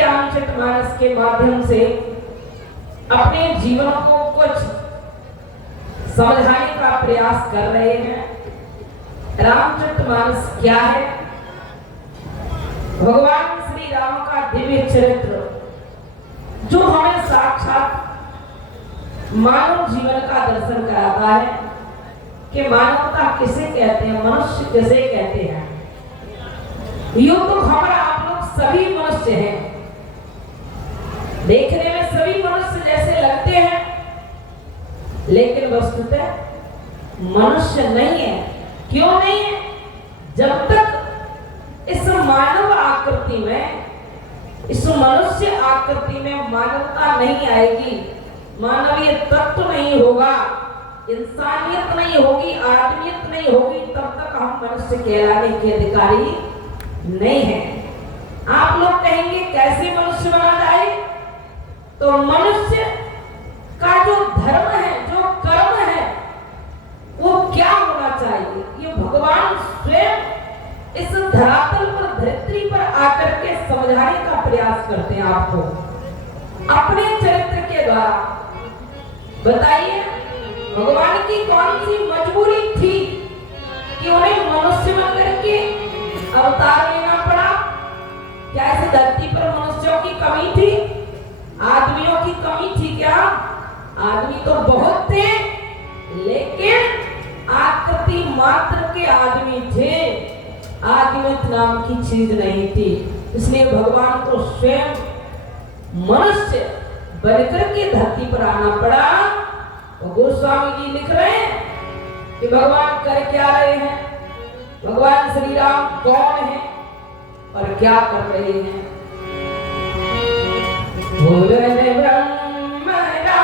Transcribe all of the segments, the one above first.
रामचरितमानस के माध्यम से अपने जीवन को कुछ समझाने का प्रयास कर रहे हैं। रामचरितमानस क्या है? भगवान श्री राम का दिव्य चरित्र जो हमें साक्षात मानव जीवन का दर्शन कराता है कि मानवता किसे कहते हैं, मनुष्य किसे कहते हैं। यूं तो हमारा आप लोग सभी मनुष्य हैं, देखने में सभी मनुष्य जैसे लगते हैं, लेकिन वस्तुतः मनुष्य नहीं है। क्यों नहीं है? जब तक इस मानव आकृति में, इस मनुष्य आकृति में मानवता नहीं आएगी, मानवीय तत्व नहीं होगा, इंसानियत नहीं होगी, आदमियत नहीं होगी, तब तक हम मनुष्य कहलाने के अधिकारी नहीं है। आप लोग कहेंगे कैसे मनुष्य बना जाए? तो मनुष्य का जो धर्म है, जो कर्म है, वो क्या होना चाहिए? ये भगवान स्वयं इस धरातल पर, धरती पर आकर के समझाने का प्रयास करते हैं आपको। अपने चरित्र के द्वारा। बताइए भगवान की कौन सी मजबूरी थी कि उन्हें मनुष्य बनकर के अवतार लेना पड़ा? क्या इस धरती पर मनुष्यों की कमी थी? आदमियों की कमी थी क्या? आदमी तो बहुत थे, लेकिन आकृति मात्र के आदमी थे, आदिमत नाम की चीज नहीं थी। इसलिए भगवान को स्वयं मनुष्य बनकर के धरती पर आना पड़ा। तो गोस्वामी जी लिख रहे हैं कि भगवान कर क्या रहे हैं, भगवान श्री राम कौन है और क्या कर रहे हैं। ब्रह्म राम सुखला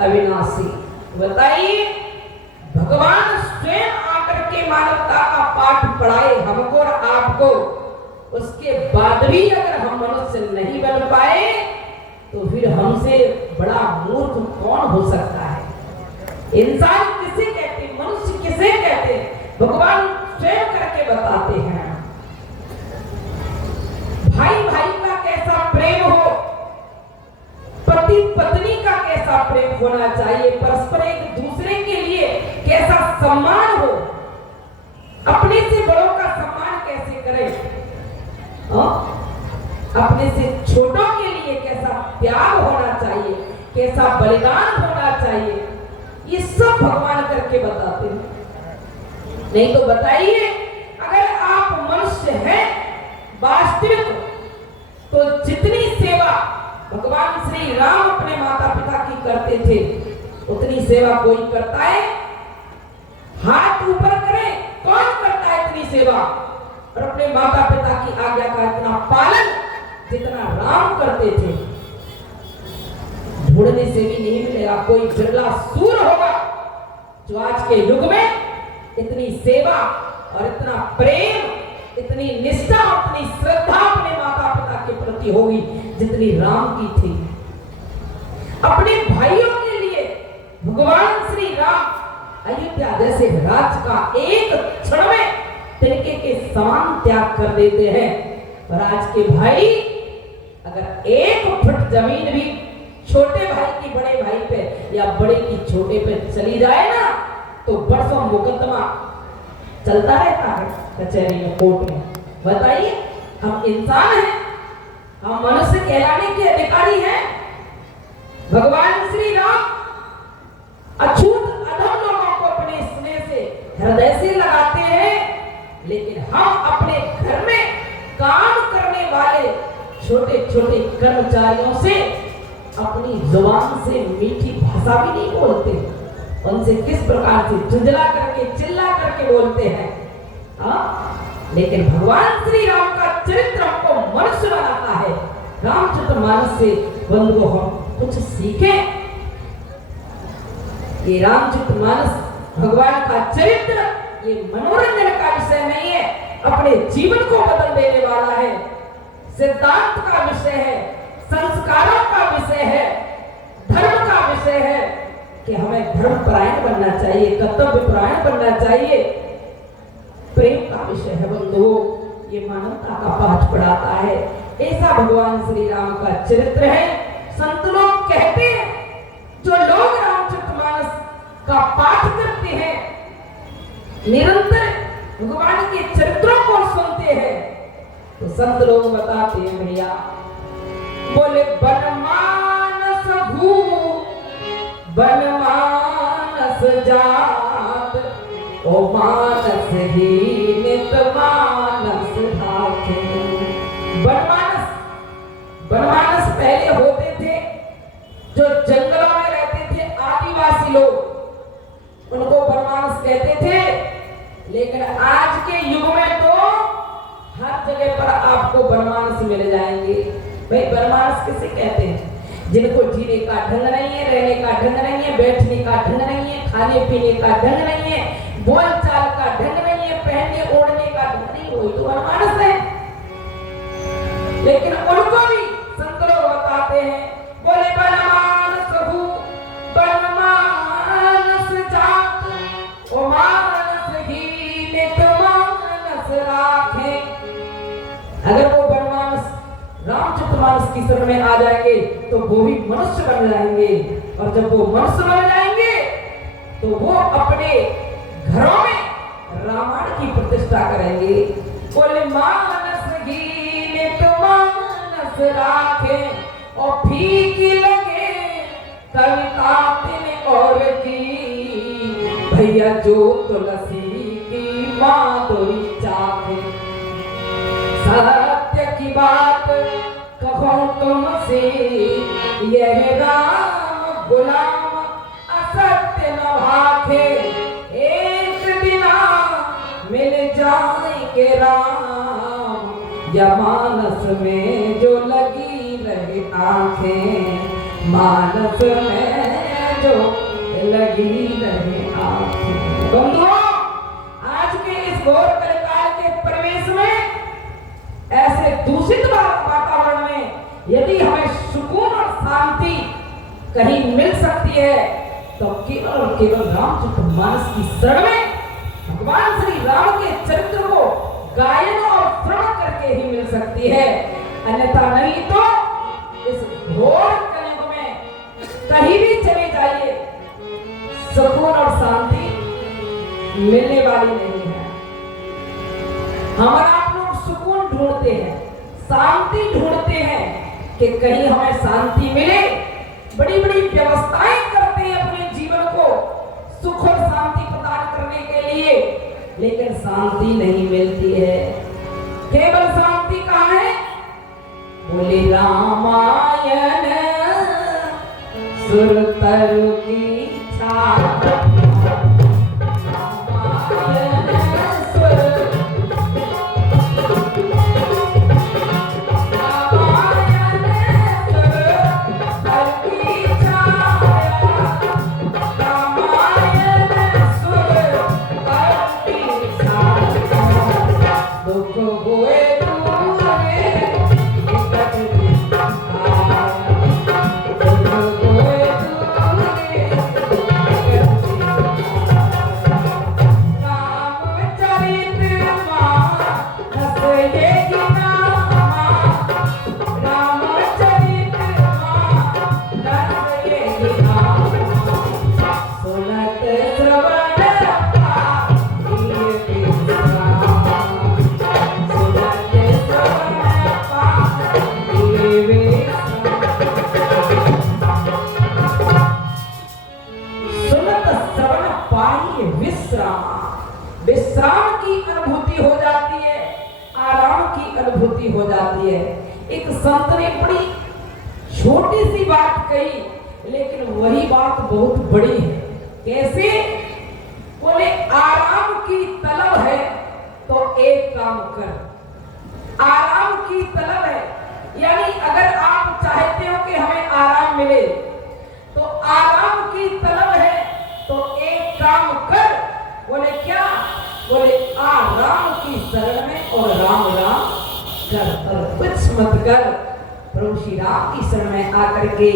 अविनाशी। बताइए भगवान स्वयं आकर के मानवता का पाठ पढ़ाए हमको और आपको, उसके बाद भी अगर हम मनुष्य नहीं बन पाए तो फिर हमसे बड़ा मूर्ख कौन हो सकता है? इंसान किसे कहते हैं, मनुष्य किसे कहते हैं? भगवान स्वयं करके बताते हैं। भाई भाई का कैसा प्रेम हो, पति पत्नी का कैसा प्रेम होना चाहिए, परस्पर एक दूसरे के लिए कैसा सम्मान हो, अपने से बड़ों का सम्मान कैसे करें, अपने से छोटों के लिए कैसा त्याग होना चाहिए, कैसा बलिदान होना चाहिए, ये सब भगवान करके बताते हैं। नहीं तो बताइए अगर आप मनुष्य हैं वास्तविक, तो जितनी सेवा भगवान श्री राम अपने माता पिता की करते थे उतनी सेवा कोई करता है? हाथ ऊपर करें, कौन करता है इतनी सेवा? और अपने माता पिता की आज्ञा का इतना पालन जितना राम करते थे, ढूंढने से भी नहीं मिलेगा। कोई बिरला सूर होगा जो आज के युग में इतनी सेवा और इतना प्रेम, इतनी निष्ठा, इतनी श्रद्धा अपने माता पिता के प्रति होगी जितनी राम की थी। अपने भाइयों के लिए भगवान श्री राम अयोध्या जैसे राज्य का एक क्षण में तिनके के समान त्याग कर देते हैं। और आज के भाई अगर एक फुट जमीन भी छोटे भाई की बड़े भाई पे या बड़े की छोटे पे चली जाए ना, तो बरसों मुकदमा चलता रहता है कचहरी में, कोर्ट में। बताइए हम इंसान हैं, हम मनुष्य कहलाने के अधिकारी हैं। भगवान श्री राम अछूत अधम लोगों को अपने स्नेह से हृदय से लगाते हैं, लेकिन हम अपने घर में काम करने वाले छोटे छोटे कर्मचारियों से अपनी जुबान से मीठी भाषा भी नहीं बोलते, उनसे किस प्रकार से झुंझला करके चिल्ला करके बोलते हैं। लेकिन भगवान श्री राम का चरित्र हमको मनुष्य बनाता है। रामचरितमानस से बंधुओं हम कुछ सीखें। ये रामचरितमानस भगवान का चरित्र ये मनोरंजन का विषय नहीं है, अपने जीवन को बदल देने वाला है, सिद्धांत का विषय है, संस्कारों का विषय है, धर्म का विषय है कि हमें धर्मपरायण बनना चाहिए, कर्तव्यपरायण बनना चाहिए। प्रेम का विषय है बंधुओं, ये मानवता का पाठ पढ़ाता है। ऐसा भगवान श्री राम का चरित्र है। संत लोग कहते हैं जो लोग रामचरितमानस का पाठ करते हैं, निरंतर भगवान के चरित्रों को सुनते हैं, तो संत लोग बताते हैं भैया, बोले बनमानस घूमू बनमानस जात, ओ मानस ही नित मानस धात। बनमानस मिल जाएंगे। भाई बनमानस किसे कहते हैं? जिनको जीने का ढंग नहीं है, रहने का ढंग नहीं है, बैठने का ढंग नहीं है, खाने पीने का ढंग नहीं है, बोल चाल का ढंग नहीं है, पहनने ओढ़ने का ढंग नहीं, वही तो बनमानस है। लेकिन उनको भी संत लोग बताते हैं, बोले बनमानस हूँ, बनमानस जात, ओ मानस हीन तो मानस राखे। अगर वो बनमानस रामचरितमानस की शरण में आ जाएंगे तो वो भी मनुष्य बन जाएंगे, और जब वो मनुष्य बन जाएंगे तो वो अपने घरों में रामायण की प्रतिष्ठा करेंगे। बोले मानस हीन तो मानस राखे, और फीकी लगे कविता तिन और की, भैया जो तुलसी की माधुरी चाहे। सत्य की बात कहूं तुमसे, यह राम गुलाम असत्य न भाखे। एक दिना मिल जाएंगे राम, या मानस में जो लगी रहे आंखें, मानस में जो लगी रहे आंखें। बंधुओं, आज के इस घोर कलिकाल के प्रवेश में, ऐसे दूषित वातावरण में यदि हमें सुकून और शांति कहीं मिल सकती है तो केवल और केवल रामचरितमानस की शरण में भगवान श्री राम के चरित्र को गायन और श्रवण करके ही मिल सकती है। अन्यथा नहीं तो इस घोर कलयुग में कहीं भी चले जाइए, सुकून और शांति मिलने वाली नहीं है। हमारा सुकून ढूंढते हैं, शांति ढूंढते हैं कि कहीं हमें शांति मिले, बड़ी बड़ी व्यवस्थाएं करते हैं अपने जीवन को सुख और शांति प्रदान करने के लिए, लेकिन शांति नहीं मिलती है। केवल शांति कहाँ है? बोले रामायण सुर तरु की छाया, विश्राम की अनुभूति हो जाती है, आराम की अनुभूति हो जाती है। एक संत ने बड़ी छोटी सी बात कही, लेकिन वही बात बहुत बड़ी है। कैसे? बोले आराम की तलब है तो एक काम कर। आराम की तलब है, यानी अगर आप चाहते हो कि हमें आराम मिले तो आराम की तलब है तो एक काम कर। बोले क्या? बोले आ राम की शरण में और राम राम कर, और कुछ मत कर। प्रभु श्री राम की शरण में आकर के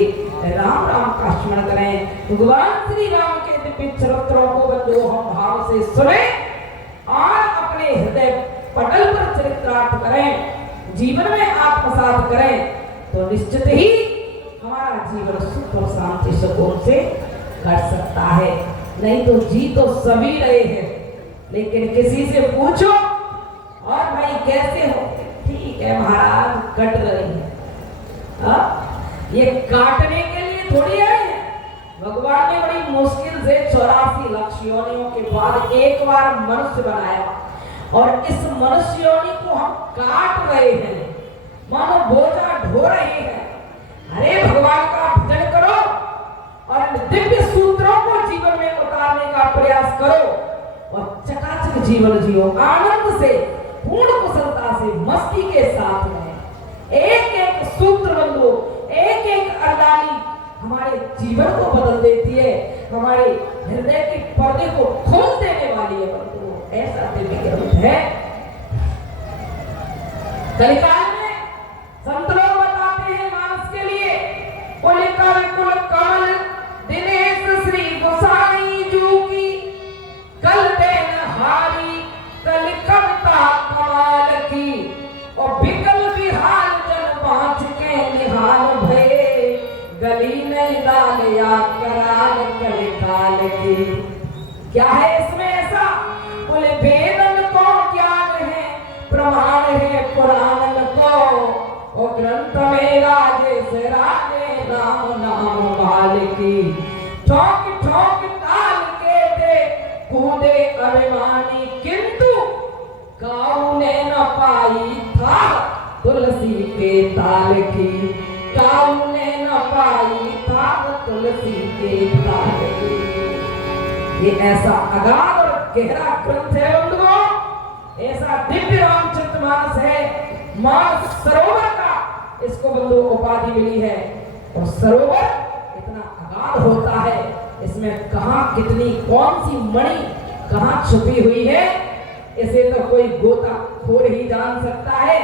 राम राम का स्मरण करें। भगवान श्री राम के दिव्य चरित्रों को बंधु हम भाव से सुने और अपने हृदय पटल पर चरित्रार्थ करें, जीवन में आत्मसात करें, तो निश्चित ही हमारा जीवन सुख और शांति सुकून से कट सकता है। नहीं तो जी तो सभी रहे हैं, लेकिन किसी से पूछो और भाई कैसे हो, ठीक है महाराज कट रही है। ये काटने के लिए थोड़ी है। भगवान ने बड़ी मुश्किल से 84 लाख योनियों के बाद एक बार मनुष्य बनाया, और इस मनुष्य योनि को हम काट रहे हैं, मानो बोझा ढो रहे हैं। अरे भगवान का भजन करो और दिव्य सूत्रों को जीवन में उतारने का प्रयास करो और चकाचक जीवन जियो, आनंद से, पूर्ण कुशलता से, मस्ती के साथ में। कलिकाल में संत लोग बताते हैं मानस के लिए, बोले कर कुल कमल दिनेश श्री गोसाई जू की, कल देन हारी कल कविता कमाल की, और बिकल बिहाल जन पहुंच के निहाल भये, गली नहीं डाल या कराल कलिकाल की। क्या है इसमें ऐसा? बोले वेदन को ज्ञान है, प्रमाण है पुराण को, और ग्रंथ में राजे से राजे नाम नाम माल की, ठोक ठोक ताल के दे कूदे अभिमानी, किंतु काऊ ने न पाई था तुलसी के ताल की, काऊ ने न पाई था तुलसी के ताल की। ये ऐसा अगाध और गहरा ग्रंथ है बंधुओं, ऐसा दिव्य रामचरितमानस है, मानस सरोवर का इसको बंधु उपाधि मिली है। और सरोवर इतना अगाध होता है, इसमें कहां कितनी कौन सी मणि कहां छुपी हुई है, इसे तो कोई गोताखोर ही जान सकता है,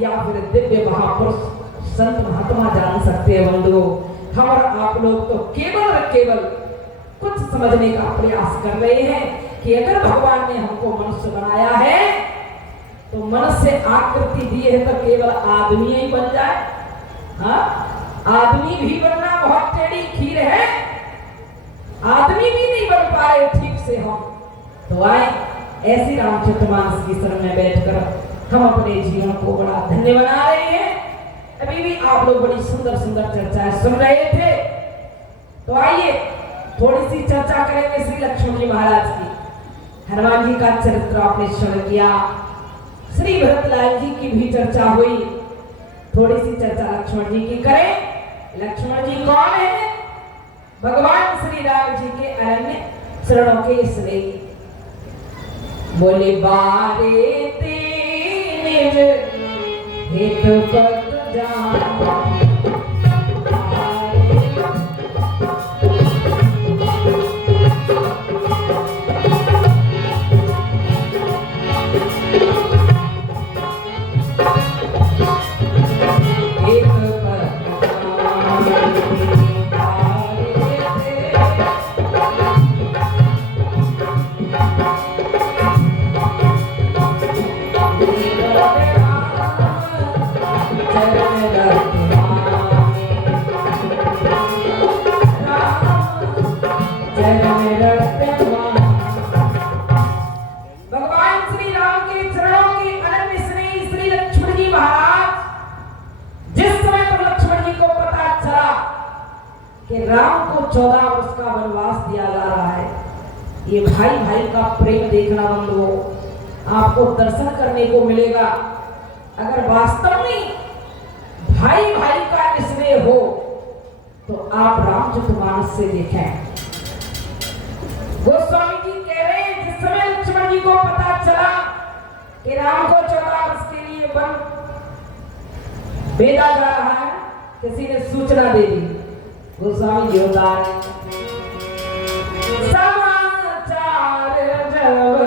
या फिर दिव्य महापुरुष संत महात्मा जान सकते हैं बंधुओं। हम और आप लोग तो केवल और केवल कुछ समझने का प्रयास कर रहे हैं कि अगर भगवान ने हमको मनुष्य बनाया है तो मनुष्य आकृति दी है तो केवल आदमी ही बन जाए। हाँ, आदमी भी बनना बहुत टेढ़ी खीर है, आदमी भी नहीं बन पा रहे ठीक से हम। तो आए ऐसी रामचरितमानस की शरण में बैठकर हम अपने जीवन को बड़ा धन्य बना रहे हैं। अभी भी आप लोग बड़ी सुंदर सुंदर चर्चाएं सुन रहे थे, तो आइए थोड़ी सी चर्चा करेंगे श्री लक्ष्मण जी महाराज की। हनुमान जी का चरित्र आपने श्रवण किया, श्री भरतलाल जी की भी चर्चा हुई, थोड़ी सी चर्चा लक्ष्मण जी की करें। लक्ष्मण जी कौन है? भगवान श्री राम जी के अनन्य चरणों के स्नेही। बोले बारे तेज हित पत जान, राम को 14 वर्ष का वनवास दिया जा रहा है। ये भाई भाई का प्रेम देखना बंद हो, आपको दर्शन करने को मिलेगा। अगर वास्तव में भाई भाई का स्नेह हो तो आप रामचरितमानस से देखें। गोस्वामी जी कह रहे हैं जिस समय लक्ष्मण जी को पता चला कि राम को 14 वर्ष के लिए वन भेजा जा रहा है, किसी ने सूचना दे दी। गोस्वामी जी बता समाचार जब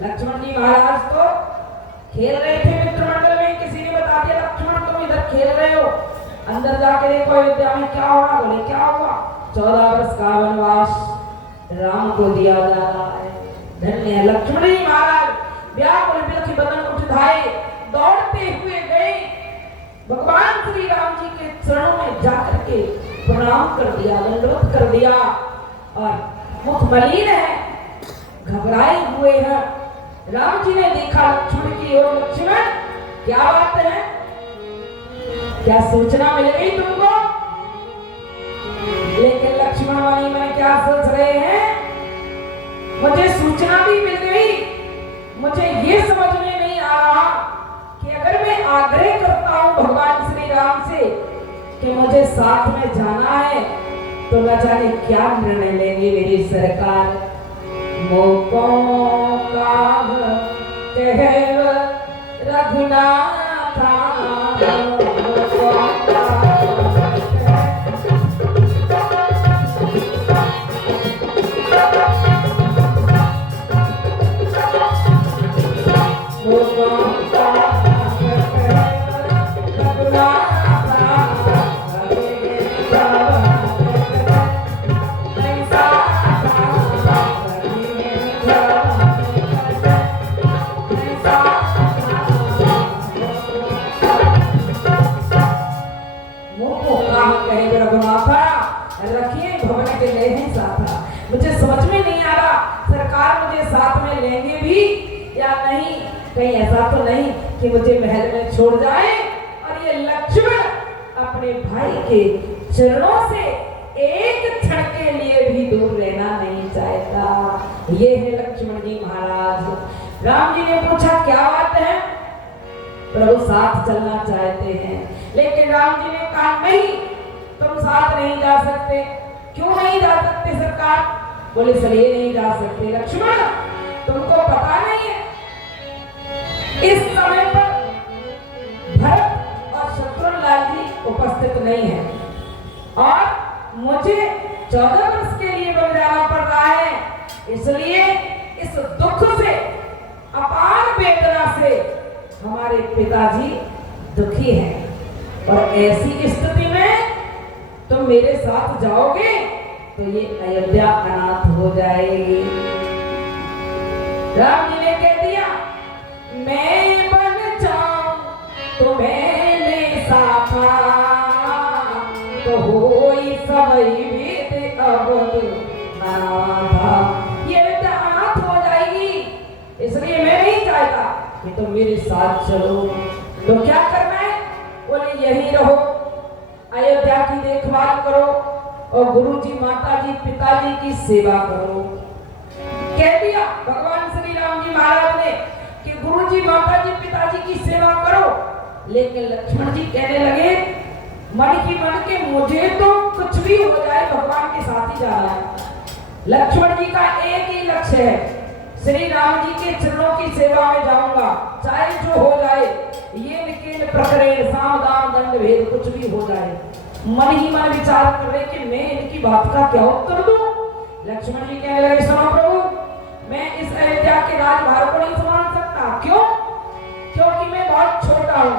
लक्ष्मण जी महाराज तो खेल रहे थे मित्रमंडल में, किसी ने बता दिया लक्ष्मण तुम इधर खेल रहे हो, अंदर जाके देखो अयोध्या में क्या हो रहा। बोले क्या हुआ? 14 वर्ष का वनवास राम को दिया जा रहा है। धन्य है लक्ष्मण जी महाराज। व्याकुल बिलखी बदन उठाए दौड़ते हुए गए, भगवान श्री राम जी के चरणों में जाकर के प्रणाम कर दिया, दंडवत कर दिया, और मुख मलिन है, घबराए हुए हैं। राम जी ने देखा लक्ष्मण की ओर, लक्ष्मण क्या बात है, क्या सूचना मिल गई तुमको? लेकिन लक्ष्मण वाली मन क्या सोच रहे हैं? मुझे सूचना भी मिल गई। मुझे ये समझ में नहीं आ रहा कि अगर मैं आग्रह करता हूं भगवान श्री राम से कि मुझे साथ में जाना है तो न जाने क्या निर्णय लेंगे मेरी सरकार। मोकों का कहव रघुनाथ रखिए भवन के ले हैं साथ। मुझे समझ में नहीं आ रहा सरकार मुझे साथ में लेंगे भी या नहीं। कहीं ऐसा तो नहीं कि मुझे महल में छोड़ जाए और ये लक्ष्मण अपने भाई के चरणों से एक क्षण के लिए भी दूर रहना नहीं चाहता। ये है लक्ष्मण जी महाराज। राम जी ने पूछा क्या बात है? प्रभु साथ चलना चाहते हैं। लेकिन राम जी ने कहा नहीं, तुम साथ नहीं जा सकते। क्यों नहीं जा सकते सरकार? बोले इसलिए नहीं जा सकते लक्ष्मण, तुमको पता नहीं है इस समय पर भरत और शत्रुघ्न जी उपस्थित नहीं है और मुझे 14 वर्ष के लिए बन जाना पड़ रहा है। इसलिए इस दुख से, अपार वेदना से हमारे पिताजी दुखी हैं और ऐसी स्थिति में तुम मेरे साथ जाओगे तो ये अयोध्या अनाथ हो जाएगी। राम जी ने कह दिया मैं बन जाऊं तो मैंने साथा तो होई सबई वेद अवध नाथा। ये अयोध्या अनाथ हो जाएगी, इसलिए मैं नहीं चाहता कि तुम मेरे साथ चलो। तो क्या करना है? बोले यही रहो, अयोध्या की देखभाल करो और गुरुजी, माताजी, पिताजी की सेवा करो। कह दिया भगवान श्री राम जी महाराज ने कि गुरुजी, माताजी, पिताजी की सेवा करो। लेकिन लक्ष्मण जी कहने लगे मन की मन के मुझे तो कुछ भी हो जाए भगवान के साथ ही जाना है। लक्ष्मण जी का एक ही लक्ष्य है, श्री राम जी के चरणों की सेवा में जाऊंगा, चाहे जो हो जाए। ये निकेल प्रकरण साम दाम दंड भेद कुछ भी हो जाए। मन ही मन विचार कर रहे कि मैं इनकी बात का क्या उत्तर दूं। लक्ष्मण जी कहने लगे सुनो प्रभु, मैं इस अयोध्या के राजभार को नहीं संभाल सकता। क्यों? क्योंकि मैं बहुत छोटा हूं,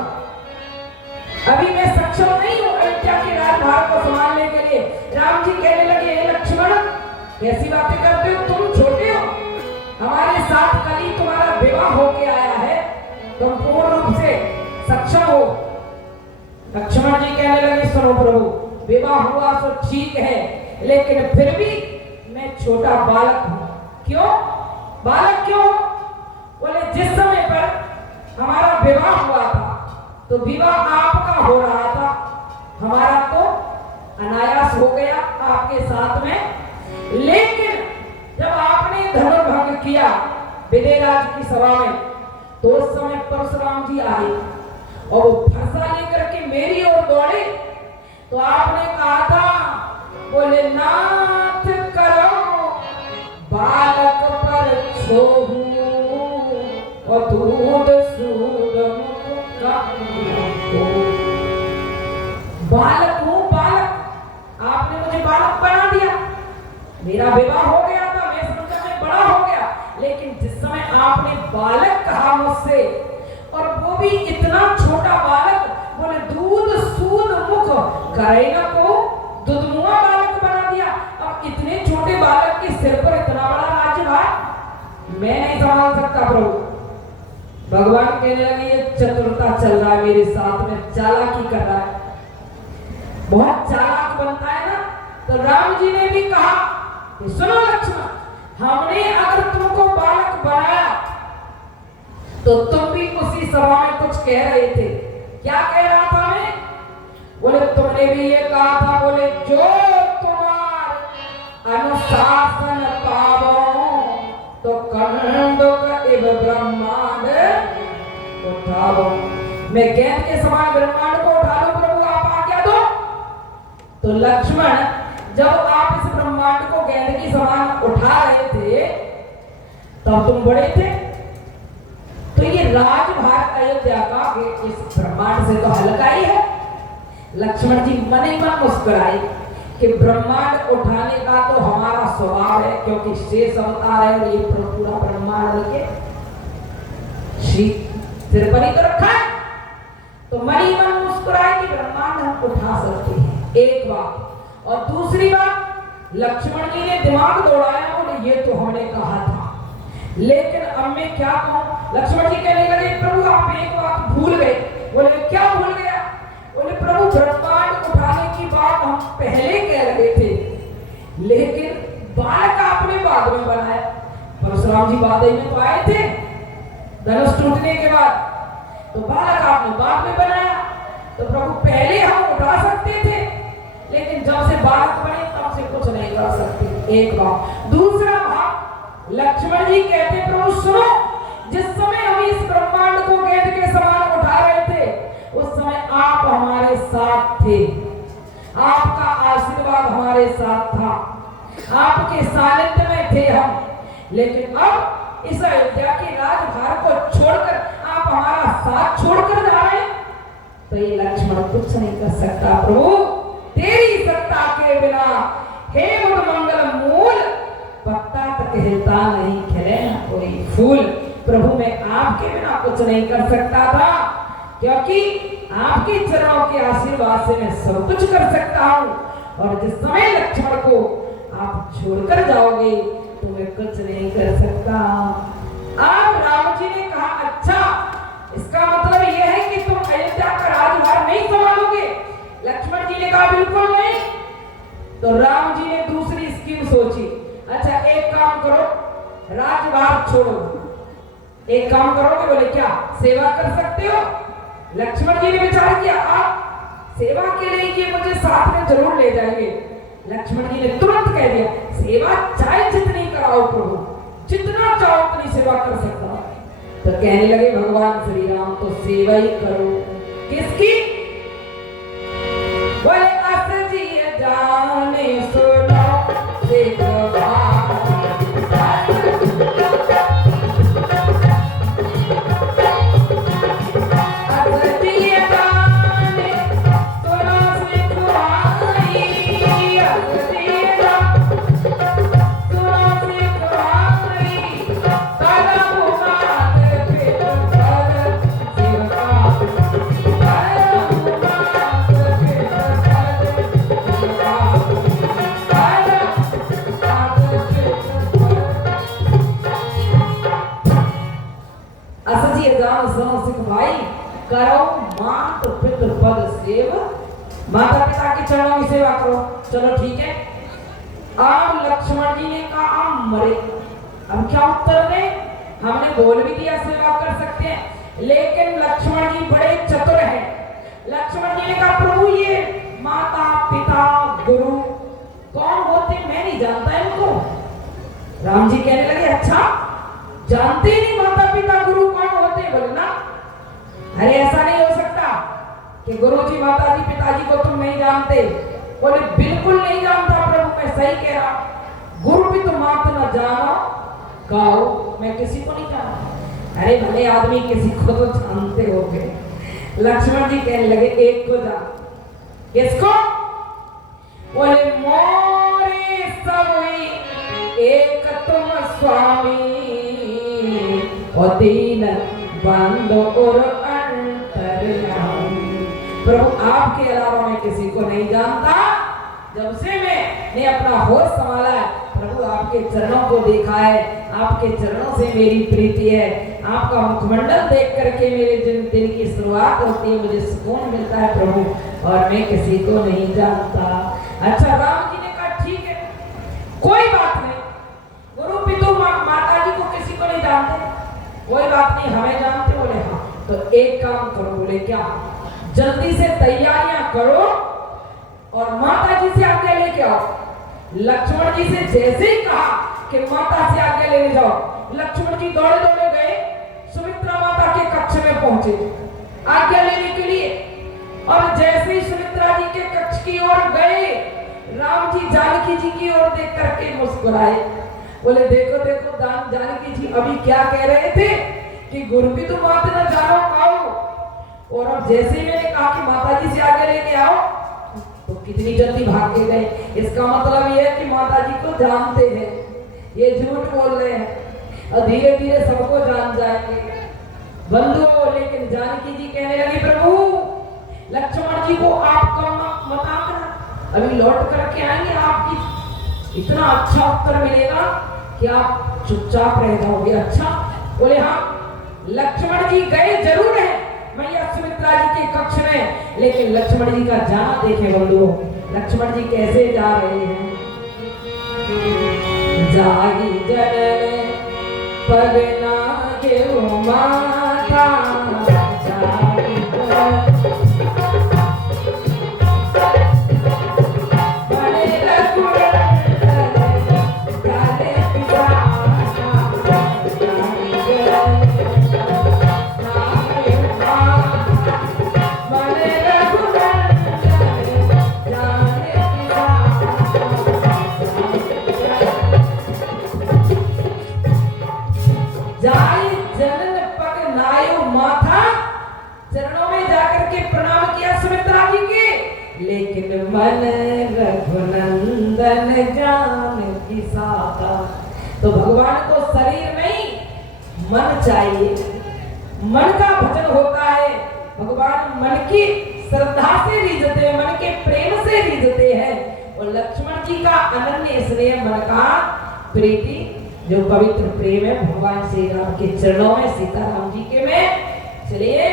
अभी मैं सक्षम नहीं हूं अयोध्या के राजभार को संभालने के लिए। राम जी कहने लगे लक्ष्मण कैसी बातें करते हो, तुम छोटे हो, हमारे साथ कल ही तुम्हारा विवाह होके आया है, तुम पूर्ण रूप से सक्षम हो। लक्ष्मण जी कहने लगे सुनो प्रभु, विवाह हुआ तो ठीक है, लेकिन फिर भी मैं छोटा बालक हूं। क्यों बालक क्यों? बोले जिस समय पर हमारा विवाह हुआ था तो विवाह आपका हो रहा था, हमारा तो अनायास हो गया आपके साथ में। लेकिन जब आपने धनुर्भंग किया विदेराज की सभा में तो उस समय परशुराम जी आए और वो फरसा लेकर के मेरी ओर दौड़े तो आपने कहा था, बोले नाथ करो बालक पर छोहू और दूध सूद बालक हूं, बालक, आपने मुझे बालक बना दिया। मेरा विवाह हो गया था, मैं समझा मैं बड़ा हो गया, लेकिन जिस समय आपने बालक कहा मुझसे और वो भी इतना छोटा बालक, बोले दूध सूद मुख करेगा को दुधमुआ बालक बना दिया। अब इतने छोटे बालक के सिर पर इतना बड़ा राज्यभार मैं नहीं संभाल सकता प्रभु। भगवान कहने लगे ये चतुरता चल रहा है मेरे साथ में, चालाकी कर रहा है, बहुत चालाक बनता है ना। तो राम जी ने भी कहा कि सुनो लक्ष्मण, हमने अगर तुमको बालक बनाया तो तुम भी उसी सभा में कुछ कह रहे थे। क्या कह रहा था मैं? बोले तुमने भी ये कहा था, बोले जो तुम्हार अनुशासन पावो उठाओ, मैं गेंद के समान ब्रह्मांड को उठा लूं, प्रभु आप आज्ञा दो। तो लक्ष्मण जब आप इस ब्रह्मांड को गेंद की समान उठा रहे थे तब तुम बड़े थे। तो ये राजभाग अयोध्या का इस ब्रह्मांड से तो हल्का ही है। लक्ष्मण जी मन ही मन मुस्कुराए कि ब्रह्मांड उठाने का तो हमारा स्वभाव है, क्योंकि शेष अवतार है और ये पूरा ब्रह्मांड के श्री सिर पर ही तो रखा है। तो मन ही मन मुस्कुराए कि ब्रह्मांड हम उठा सकते हैं, एक बात। और दूसरी बात, लक्ष्मण जी ने दिमाग दौड़ाया, बोले ये तो हमने कहा था, लेकिन अब मैं क्या कहूं। लक्ष्मण जी कहने लगे प्रभु आप एक बात भूल गए। बोले क्या भूल गया। बोले प्रभु ब्रह्मांड उठाने की बात हम पहले कह रहे थे, लेकिन बालक आपने बाद में बनाया। परशुराम जी बादल में तो आए थे धनुष टूटने के बाद, तो बालक आपने बाद में बनाया। तो प्रभु पहले हम उठा सकते थे, लेकिन जब से बालक बने तब से कुछ नहीं कर सकते, एक बात। दूसरा भाग, लक्ष्मण जी कहते प्रभु सुनो, जिस समय हम इस ब्रह्मांड को गेंद के समान उठा रहे थे उस समय आप हमारे साथ थे, आपका आशीर्वाद हमारे साथ था, आपके सानिध्य में थे हम। लेकिन अब इस अयोध्या के राजभार को छोड़कर आप हमारा साथ छोड़कर जा रहे हैं, तो ये लक्ष्मण कुछ नहीं कर सकता। प्रभु तेरी सत्ता के बिना हे मुद मंगल मूल, पत्ता तक हिलता नहीं, खिले न कोई फूल। प्रभु मैं आपके बिना कुछ नहीं कर सकता था, क्योंकि आपके चरणों के आशीर्वाद से मैं सब कुछ कर सकता हूँ। और जिस समय लक्ष्मण को आप छोड़कर जाओगे तो मैं कुछ नहीं कर सकता। अब राम जी ने कहा अच्छा, इसका मतलब यह है कि तुम अयोध्या का राजभार नहीं संभालोगे। लक्ष्मण जी ने कहा बिल्कुल नहीं। तो राम जी ने दूसरी स्कीम सोची। अच्छा एक काम करो, राजभार छोड़ो, एक काम करोगे। बोले क्या, सेवा कर सकते हो। लक्ष्मण जी ने विचार किया आप सेवा के लिए ये मुझे साथ में जरूर ले जाएंगे। लक्ष्मण जी ने तुरंत कह दिया सेवा चाहे जितनी कराओ प्रभु, जितना चाहो उतनी सेवा कर सकता हूं। तो कहने लगे भगवान श्री राम तो सेवा ही करो। किसकी। बोले अस जी जाने सुनो सेवा, करो मात पितृ पद सेव, माता पिता के चरणों की सेवा करो। चलो ठीक है। अब लक्ष्मण जी ने कहा आप मरे। अब क्या उत्तर दें, हमने बोल भी दिया सेवा कर सकते हैं, लेकिन लक्ष्मण जी बड़े चतुर हैं। लक्ष्मण जी ने कहा प्रभु ये माता पिता गुरु कौन होते मैं नहीं जानता इनको। राम जी कहने लगे अच्छा जानते ही नहीं माता पिता गुरु कौन होते। बोले ना, अरे ऐसा नहीं हो सकता कि गुरुजी माताजी पिताजी को तुम नहीं जानते। बोले बिल्कुल नहीं जानता प्रभु, मैं सही कह रहा। गुरु भी तुम मात न जानो कहो, मैं किसी को नहीं जानता। अरे भले आदमी किसी को तो जानते हो गए। लक्ष्मण जी कहने लगे एक को जान। किसको। बोले मोरे सब एक तुम स्वामी, और दीन बंदो और प्रभु आपके अलावा मैं किसी को नहीं जानता। जब से मैंने अपना होश संभाला है प्रभु आपके चरणों को देखा है, आपके चरणों से मेरी प्रीति है। आपका मुखमंडल देख करके मेरे दिन की शुरुआत होती है, मुझे सुकून मिलता है प्रभु, और मैं किसी को नहीं जानता। अच्छा राम जी ने कहा ठीक है कोई बात नहीं, गुरु पितु माता जी को किसी को नहीं जानते, कोई बात नहीं हमें जानते। बोले हाँ तो एक काम करो। बोले क्या। जल्दी से तैयारियां करो और माता जी से आज्ञा लेके आओ। लक्ष्मण जी से जैसे ही कहा कि माता से आज्ञा लेने जाओ, लक्ष्मण जी दौड़े दौड़े गए, सुमित्रा माता के कक्ष में में पहुंचे आज्ञा लेने के लिए। और जैसे ही सुमित्रा जी के कक्ष की ओर गए, राम जी जानकी जी की ओर देख करके मुस्कुराए, बोले देखो देखो जानकी जी अभी क्या कह रहे थे कि गुरु भी तो बात न जानो पाओ, और अब जैसे ही मैंने कहा कि माता जी से आगे लेके आओ तो कितनी जल्दी भाग के गए। इसका मतलब ये है कि माता जी को जानते हैं, ये झूठ बोल रहे हैं और धीरे धीरे सबको जान जाएंगे बंधुओं। लेकिन जानकी जी कहने लगी प्रभु लक्ष्मण जी को आप कम मत आना, अभी लौट करके आएंगे, आपकी इतना अच्छा उत्तर मिलेगा कि आप चुपचाप रह जाओगे। अच्छा बोले हाँ। लक्ष्मण जी गए जरूर है मैया सुमित्रा जी के कक्ष में, लेकिन लक्ष्मण जी का जाना देखे बंधुओं, लक्ष्मण जी कैसे जा रहे हैं। जागी जनन पगना देव माता, जागी जनन मन रघुनंदन जानकी साता। तो भगवान को शरीर नहीं मन चाहिए, मन का भजन होता है। भगवान मन की श्रद्धा से रिझते हैं, मन के प्रेम से रिझते हैं। और लक्ष्मण जी का अनन्य स्नेह मन का प्रीति जो पवित्र प्रेम है भगवान श्री राम के चरणों में, सीताराम जी के में। चलिए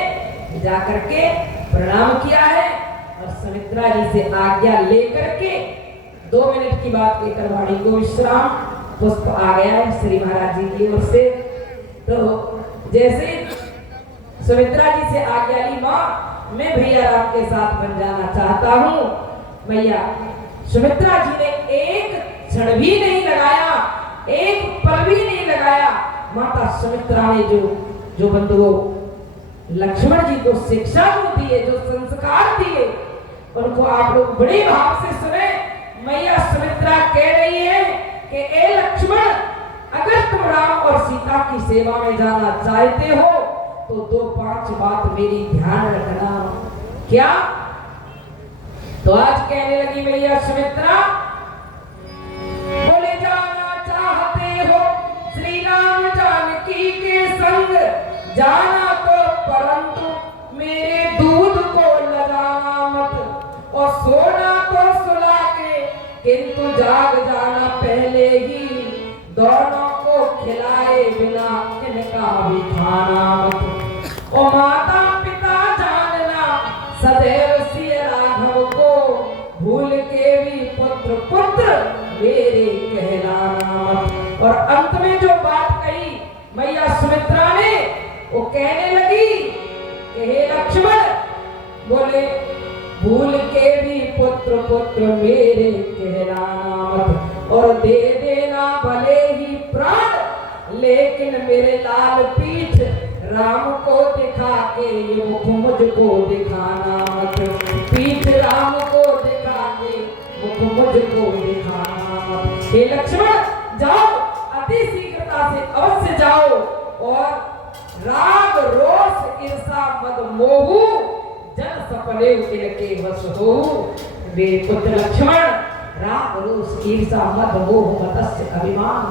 जाकर के प्रणाम किया है और सुमित्रा जी से आज्ञा लेकर के 2 मिनट की बात लेकर वाणी को विश्राम पुष्प आ गया है श्री महाराज जी की ओर से। तो जैसे सुमित्रा जी से आज्ञा ली, माँ मैं भैया राम के साथ बन जाना चाहता हूँ। भैया सुमित्रा जी ने एक क्षण भी नहीं लगाया, एक पल भी नहीं लगाया। माता सुमित्रा ने जो बंधुओं लक्ष्मण जी को शिक्षा जो दी है, जो संस्कार दिए, उनको आप लोग बड़े भाव से सुने। मैया सुमित्रा कह रही है कि ए लक्ष्मण, अगर तुम राम और सीता की सेवा में जाना चाहते हो तो 2-5 बात मेरी ध्यान रखना। क्या? तो आज कहने लगी मैया सुमित्रा, बोले जाना चाहते हो श्री राम जानकी के संग, जाना तो परंतु मेरे दूध को लगाना मत, और सोना तो सुला के किंतु जाग जाना पहले ही, दोनों को खिलाए बिना किनका भी खाना मत। और माता पिता जानना सदैव श्री राघव को, भूल के भी पुत्र पुत्र मेरे कहलाना मत। और अंत में जो बात कही मैया सुमित्रा ने, वो कहने लगी कि हे लक्ष्मण, बोले भूल के भी पुत्र पुत्र मेरे कहलाना मत, और दे देना भले ही प्राण, लेकिन मेरे लाल पीठ राम को दिखा के ये मुख मुझको दिखाना मत। पीठ राम को दिखा के मुख मुझको दिखाना मत। हे लक्ष्मण जाओ, अति शीघ्रता से अवश्य जाओ, और राग रोष ईर्षा मद मोहु, जन सपने इनके वश हो। वे पुत्र लक्ष्मण, राग रोष ईर्षा मद मोह मत्स्य अभिमान,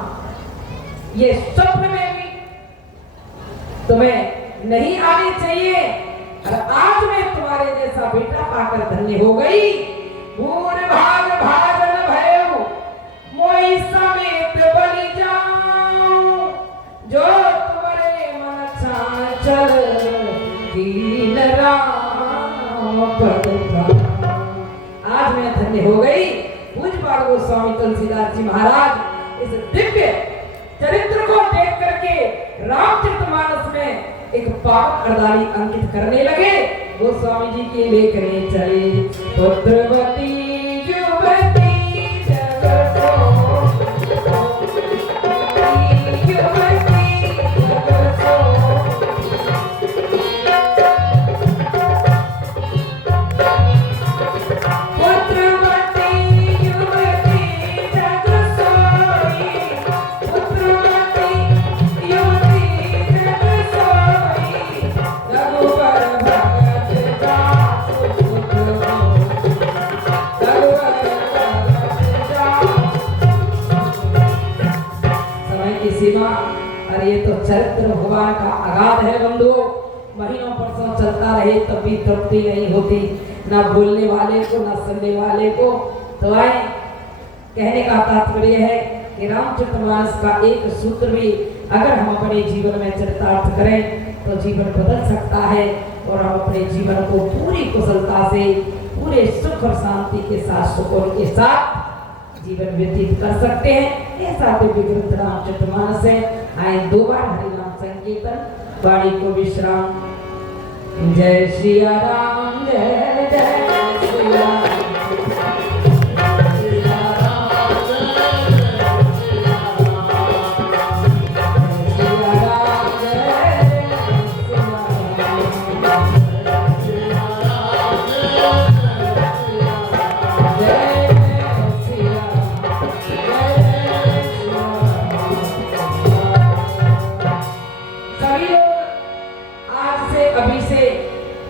ये स्वप्न में भी तुम्हें नहीं आनी चाहिए। और आज मैं तुम्हारे जैसा बेटा पाकर धन्य हो गई। भूर भाग भाजन भयो, मोहि समेत बलि जाऊं, जो तुम्हारे मन चांचल दीन राम पद पाऊं। आज मैं धन्य हो गई। पूज्य पाद गोस्वामी तुलसीदास जी महाराज इस दिव्य चरित्र को देख करके रामचरितमानस में एक पावन अर्दाली अंकित करने लगे। गोस्वामी जी की लेखनी चली, पुत्रवती युवती जगतो, सीमा। अरे ये तो चरित्र भगवान का अगाध है बंधुओं। महीनों परसों चलता रहे तब भी तृप्ति नहीं होती, ना बोलने वाले को ना सुनने वाले को। तो आए कहने का तात्पर्य है कि रामचरितमानस का एक सूत्र भी अगर हम अपने जीवन में चरितार्थ करें तो जीवन बदल सकता है और हम अपने जीवन को पूरी कुशलता से, पूरे सुख और शांति के साथ, सुकून के साथ जीवन व्यतीत कर सकते हैं। ऐसा दिव्य ग्रंथ रामचरितमानस है। आए दो बार हरिनाम संकीर्तन, वाणी को विश्राम। जय श्री राम, जय जय श्री राम।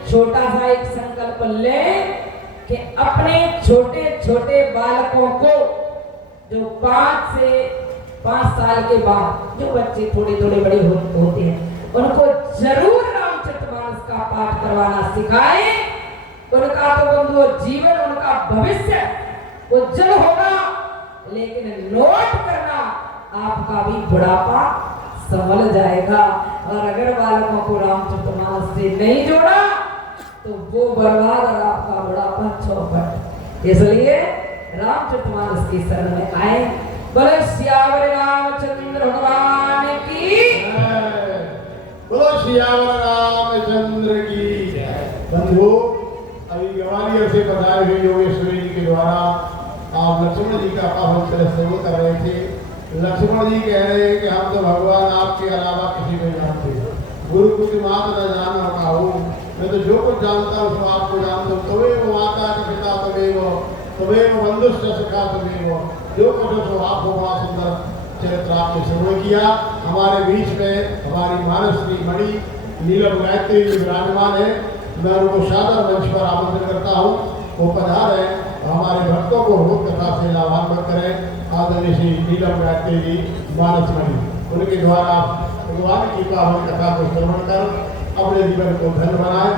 छोटा सा एक संकल्प ले कि अपने छोटे छोटे बालकों को, जो 5 साल के बाद जो बच्चे थोड़े थोड़े बड़े होते हैं, उनको जरूर रामचरितमानस का पाठ करवाना सिखाएं। उनका तो बंधुओं जीवन, उनका भविष्य उज्जवल होगा। लेकिन नोट करना, आपका भी बुढ़ापा संभल जाएगा। और अगर बालकों को रामचरितमानस से नहीं जोड़ा तो वो बर्बाद और आपका बुढ़ापा चौपट। इसलिए रामचरितमानस की शरण में आए। बोलो सियावर रामचंद्र भगवान की, बोलो सियावर रामचंद्र की। बंधु, अभी ग्वालियर से बताए हुए योगेश्वरी जी के द्वारा आप लक्ष्मण जी का पावन सेवा कर रहे थे। लक्ष्मण जी कह रहे हैं कि हम तो भगवान आपके अलावा किसी को जानते, गुरु कुछ मात न जानो काहू। मैं तो जो कुछ जानता हूँ उसको आपको जानता हूँ। तमेव माता के पिता तमेव बंधुश्च सखा तमेव। जो कुछ हो आपको बड़ा सुंदर चरित्र आपने श्रवण किया। हमारे बीच में हमारी मानसनी मणि नीलम गायत्री जी विराजमान है। मैं उनको सादर मंच पर आमंत्रित करता हूँ, वो पधारे हमारे भक्तों को रोग कथा से लाभान्वित करें। आदरणीय श्री नीलम गायत्री जी मानस मणि, उनके द्वारा भगवान की पावन कथा को श्रवण कर अपने जीवन को धन्य बनाए।